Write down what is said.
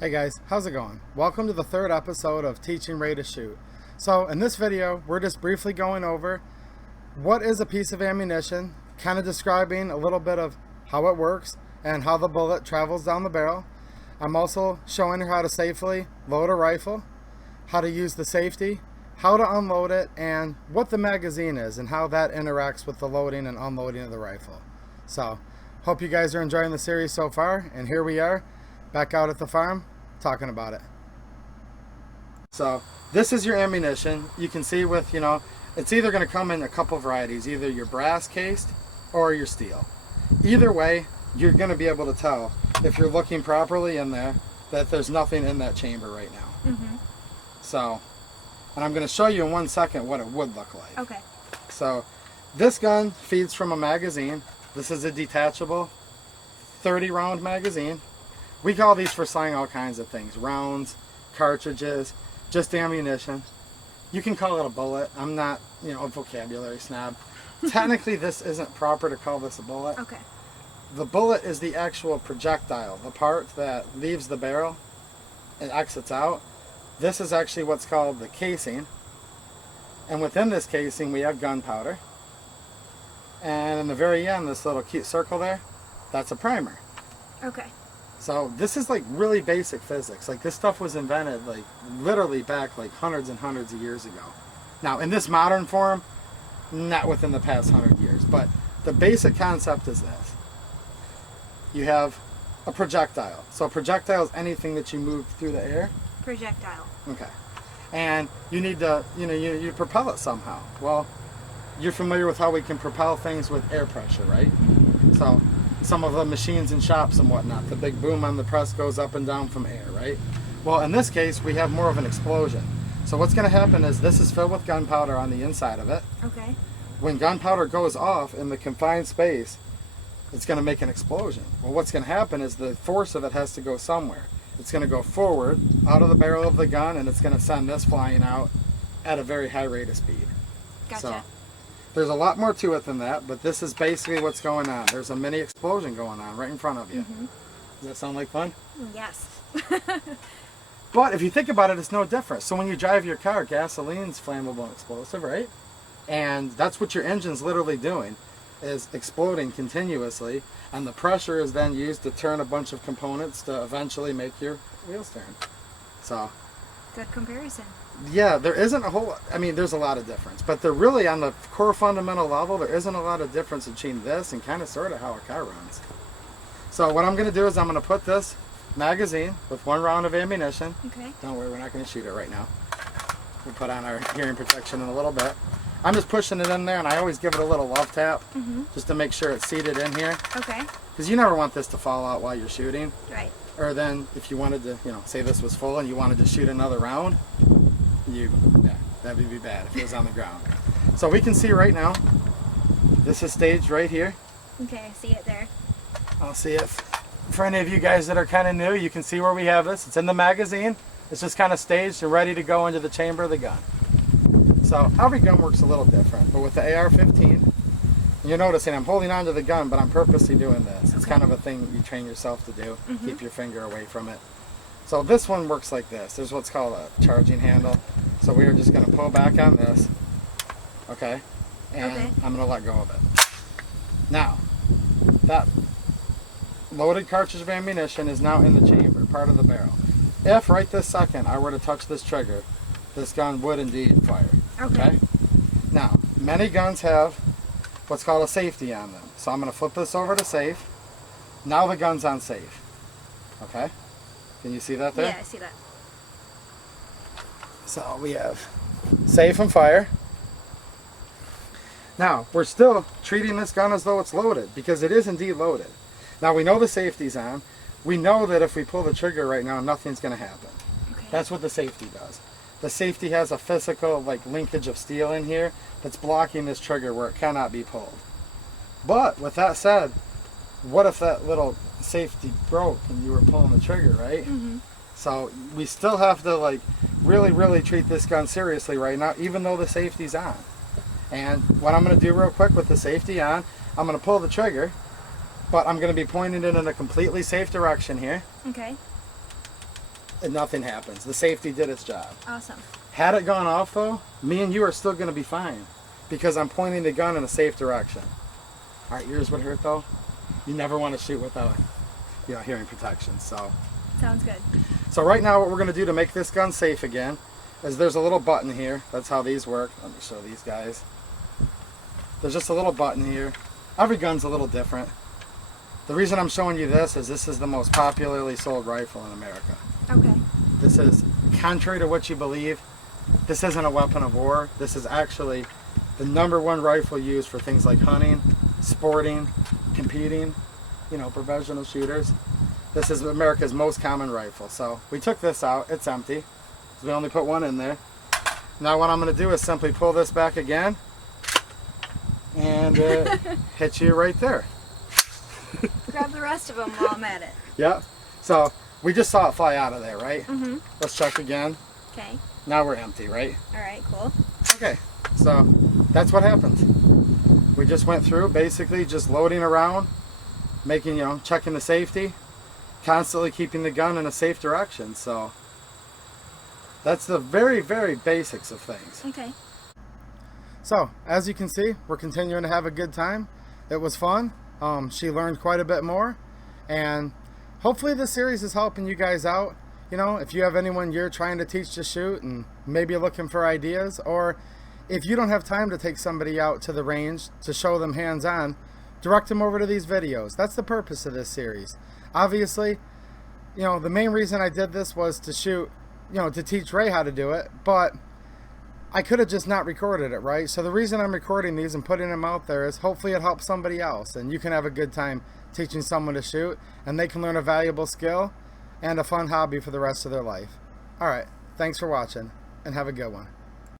Hey guys, how's it going? Welcome to the third episode of Teaching Ray to Shoot. So in this video, we're just briefly going over what is a piece of ammunition, kind of describing a little bit of how it works and how the bullet travels down the barrel. I'm also showing you how to safely load a rifle, how to use the safety, how to unload it, and what the magazine is and how that interacts with the loading and unloading of the rifle. So, hope you guys are enjoying the series so far, and here we are back out at the farm talking about it. So this is your ammunition. You can see with, it's either going to come in a couple varieties, either your brass cased or your steel. Either way, you're going to be able to tell if you're looking properly in there that there's nothing in that chamber right now. So, and I'm going to show you in 1 second what it would look like. Okay. So this gun feeds from a magazine. This is a detachable 30 round magazine. We call these for slang all kinds of things. Rounds, cartridges, just ammunition. You can call it a bullet. I'm not, a vocabulary snob. Technically, this isn't proper to call this a bullet. Okay. The bullet is the actual projectile, the part that leaves the barrel and exits out. This is actually what's called the casing. And within this casing, we have gunpowder. And in the very end, this little cute circle there, that's a primer. Okay. So this is like really basic physics. Like this stuff was invented like literally back like hundreds and hundreds of years ago. Now in this modern form, not within the past 100 years, but the basic concept is this. You have a projectile. So a projectile is anything that you move through the air. Projectile. Okay. And you need to, you propel it somehow. Well, you're familiar with how we can propel things with air pressure, right? So some of the machines in shops and whatnot, the big boom on the press goes up and down from air, right? Well, in this case, we have more of an explosion. So what's going to happen is this is filled with gunpowder on the inside of it. Okay. When gunpowder goes off in the confined space, it's going to make an explosion. Well, what's going to happen is the force of it has to go somewhere. It's going to go forward out of the barrel of the gun, and it's going to send this flying out at a very high rate of speed. Gotcha. So, there's a lot more to it than that, but this is basically what's going on. There's a mini explosion going on right in front of you. Does that sound like fun? Yes. But if you think about it, it's no different. So when you drive your car, gasoline's flammable and explosive, right? And that's what your engine's literally doing, is exploding continuously, and the pressure is then used to turn a bunch of components to eventually make your wheels turn. So, Good comparison. yeah, there isn't a whole, there's a lot of difference, but they're really on the core fundamental level, there isn't a lot of difference between this and kind of sort of how a car runs. So what I'm going to do is I'm going to put this magazine with 1 round of ammunition. Okay. Don't worry, we're not going to shoot it right now. We'll put on our hearing protection in a little bit. I'm just pushing it in there, and I always give it a little love tap just to make sure it's seated in here. Okay. Because you never want this to fall out while you're shooting. Right. Or then if you wanted to, say this was full and you wanted to shoot another round, that would be bad if it was on the ground. So we can see right now, this is staged right here. Okay, I see it there. I'll see it. For any of you guys that are kind of new, you can see where we have this. It's in the magazine. It's just kind of staged and ready to go into the chamber of the gun. So every gun works a little different, but with the AR-15, you're noticing I'm holding onto the gun, but I'm purposely doing this. It's kind of a thing you train yourself to do. Keep your finger away from it. So this one works like this. There's what's called a charging handle. So we are just going to pull back on this. Okay? And Okay. I'm going to let go of it. Now, that loaded cartridge of ammunition is now in the chamber, part of the barrel. If right this second I were to touch this trigger, this gun would indeed fire. Okay. Now, many guns have what's called a safety on them. So I'm going to flip this over to safe. Now the gun's on safe. Okay? Can you see that there? Yeah, I see that. So we have safe and fire. Now, we're still treating this gun as though it's loaded, because it is indeed loaded. Now, we know the safety's on. We know that if we pull the trigger right now, nothing's going to happen. Okay. That's what the safety does. The safety has a physical linkage of steel in here that's blocking this trigger where it cannot be pulled. But with that said, what if that little safety broke and you were pulling the trigger, right? So we still have to really treat this gun seriously right now, even though the safety's on. And what I'm going to do real quick with the safety on, I'm going to pull the trigger, but I'm going to be pointing it in a completely safe direction here. Okay. and nothing happens. The safety did its job. Awesome. Had it gone off though, me and you are still going to be fine because I'm pointing the gun in a safe direction. All right, yours would hurt though. You never want to shoot without, hearing protection. So Sounds good. right now what we're going to do to make this gun safe again is there's a little button here. That's how these work. Let me show these guys. There's just a little button here. Every gun's a little different. The reason I'm showing you this is the most popularly sold rifle in America. Okay. This is, contrary to what you believe, this isn't a weapon of war. This is actually the #1 rifle used for things like hunting, sporting, competing, professional shooters. This is America's most common rifle. So we took this out. It's empty. We only put one in there. Now what I'm going to do is simply pull this back again and hit you right there. Grab the rest of them while I'm at it. Yep. So we just saw it fly out of there, right? Mm-hmm. Let's check again. Okay. Now we're empty, right? All right, cool. Okay. So that's what happened. We just went through basically just loading around, making, checking the safety, constantly keeping the gun in a safe direction. So that's the very, very basics of things. Okay. So as you can see, we're continuing to have a good time. It was fun. She learned quite a bit more, and hopefully this series is helping you guys out. If you have anyone you're trying to teach to shoot and maybe looking for ideas, or if you don't have time to take somebody out to the range to show them hands-on, direct them over to these videos. That's the purpose of this series. Obviously, the main reason I did this was to shoot, to teach Ray how to do it, but I could have just not recorded it, right? So the reason I'm recording these and putting them out there is hopefully it helps somebody else, and you can have a good time teaching someone to shoot, and they can learn a valuable skill and a fun hobby for the rest of their life. All right, thanks for watching, and have a good one.